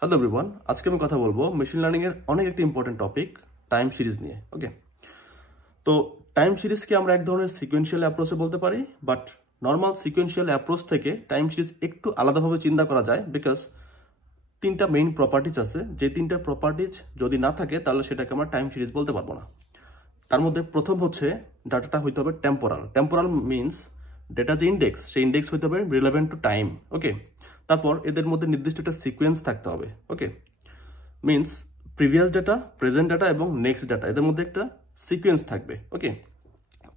Hello everyone, আজকে আমি কথা বলবো মেশিন লার্নিং এর অনেক একটি ইম্পর্টেন্ট টপিক টাইম সিরিজ নিয়ে। ওকে, তো টাইম সিরিজকে আমরা এক ধরনের সিকোয়েন্সিয়াল অ্যাপ্রোচে বলতে পারি, বাট নর্মাল সিকোয়েন্সিয়াল অ্যাপ্রোচ থেকে টাইম সিরিজ একটু আলাদাভাবে চিন্তা করা যায়, বিকজ তিনটা মেইন প্রপার্টিজ আছে, যে তিনটা প্রপার্টিজ যদি না থাকে তাহলে সেটাকে আমরা টাইম সিরিজ বলতে পারবো না। তার মধ্যে প্রথম হচ্ছে ডাটাটা হইতে হবে টেম্পোরাল। টেম্পোরাল মিনস ডেটা যে ইন্ডেক্স, সেই ইন্ডেক্স হইতে হবে রিলেভেন্ট টু টাইম। ওকে, তারপর এদের মধ্যে নির্দিষ্ট একটা সিকোয়েন্স থাকতে হবে। Okay, means previous data, present data এবং নেক্সট ডাটা, এদের মধ্যে একটা সিকোয়েন্স থাকবে। ওকে,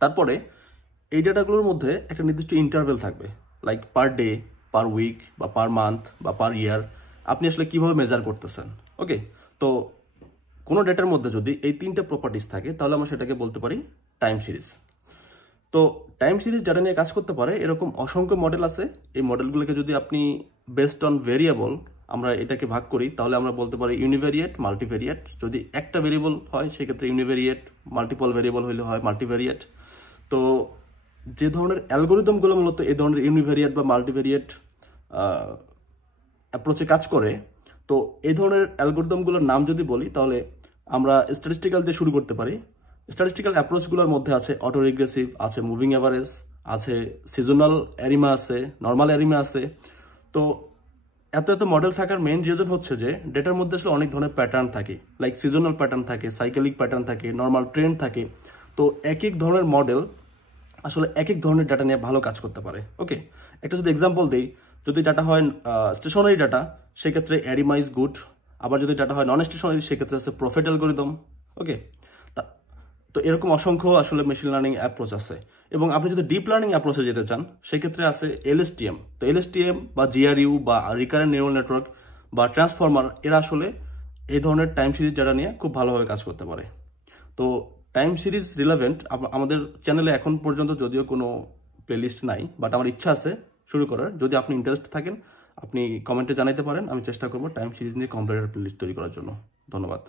তারপরে এই ডাটাগুলোর মধ্যে একটা নির্দিষ্ট ইন্টারভেল থাকবে, like per day, per week বা পার মান্থ বা পার ইয়ার, আপনি আসলে কিভাবে মেজার করতেছেন। ওকে, তো কোনো ডেটার মধ্যে যদি এই তিনটা প্রপার্টিস থাকে তাহলে আমরা সেটাকে বলতে পারি টাইম সিরিজ। তো টাইম সিরিজ ডাটা নিয়ে কাজ করতে পারে এরকম অসংখ্য মডেল আছে। এই মডেলগুলোকে যদি আপনি বেসড অন ভেরিয়েবল আমরা এটাকে ভাগ করি তাহলে আমরা বলতে পারি ইউনিভেরিয়েট, মাল্টিভেরিয়েট। যদি একটা ভেরিয়েবল হয় সেক্ষেত্রে ইউনিভেরিয়েট, মাল্টিপল ভেরিয়েবল হলে হয় মাল্টিভেরিয়েট। তো যে ধরনের অ্যালগোরিদমগুলো মূলত এই ধরনের ইউনিভেরিয়েট বা মাল্টিভেরিয়েট অ্যাপ্রোচে কাজ করে, তো এই ধরনের অ্যালগোরিদমগুলোর নাম যদি বলি তাহলে আমরা স্ট্যাটিস্টিক্যাল দিয়ে শুরু করতে পারি। স্ট্যাটিস্টিক্যাল অ্যাপ্রোচগুলোর মধ্যে আছে অটো রিগ্রেসিভ, আছে মুভিং অ্যাভারেজ, আছে সিজনাল অ্যারিমা, আছে নর্মাল অ্যারিমা আছে। তো এত এত মডেল থাকার মেইন রিজন হচ্ছে যে ডেটার মধ্যে আসলে অনেক ধরনের প্যাটার্ন থাকে, লাইক সিজনাল প্যাটার্ন থাকে, সাইকেলিক প্যাটার্ন থাকে, নর্মাল ট্রেন্ড থাকে। তো এক এক ধরনের মডেল আসলে এক এক ধরনের ডাটা নিয়ে ভালো কাজ করতে পারে। ওকে, একটা যদি এক্সাম্পল দিই, যদি ডাটা হয় স্টেশনারি ডাটা সেক্ষেত্রে অ্যারিমা ইজ গুড, আবার যদি ডাটা হয় নন স্টেশনারি সেক্ষেত্রে আছে প্রফিট অ্যালগোরিদম। ওকে, তো এরকম অসংখ্য আসলে মেশিন লার্নিং অ্যাপ্রোচ আছে। এবং আপনি যদি ডিপ লার্নিং অ্যাপ্রোচে যেতে চান সেক্ষেত্রে আছে এলএসটিএম। তো এলএসটিএম বা জিআরইউ বা রিকারেন্ট নিউরাল নেটওয়ার্ক বা ট্রান্সফর্মার, এরা আসলে এই ধরনের টাইম সিরিজ ডাটা নিয়ে খুব ভালোভাবে কাজ করতে পারে। তো টাইম সিরিজ রিলেভেন্ট আমাদের চ্যানেলে এখন পর্যন্ত যদিও কোনো প্লেলিস্ট নাই, বাট আমার ইচ্ছা আছে শুরু করার। যদি আপনি ইন্টারেস্ট থাকেন আপনি কমেন্টে জানাতে পারেন, আমি চেষ্টা করবো টাইম সিরিজ নিয়ে কম্পিউটার প্লেলিস্ট তৈরি করার জন্য। ধন্যবাদ।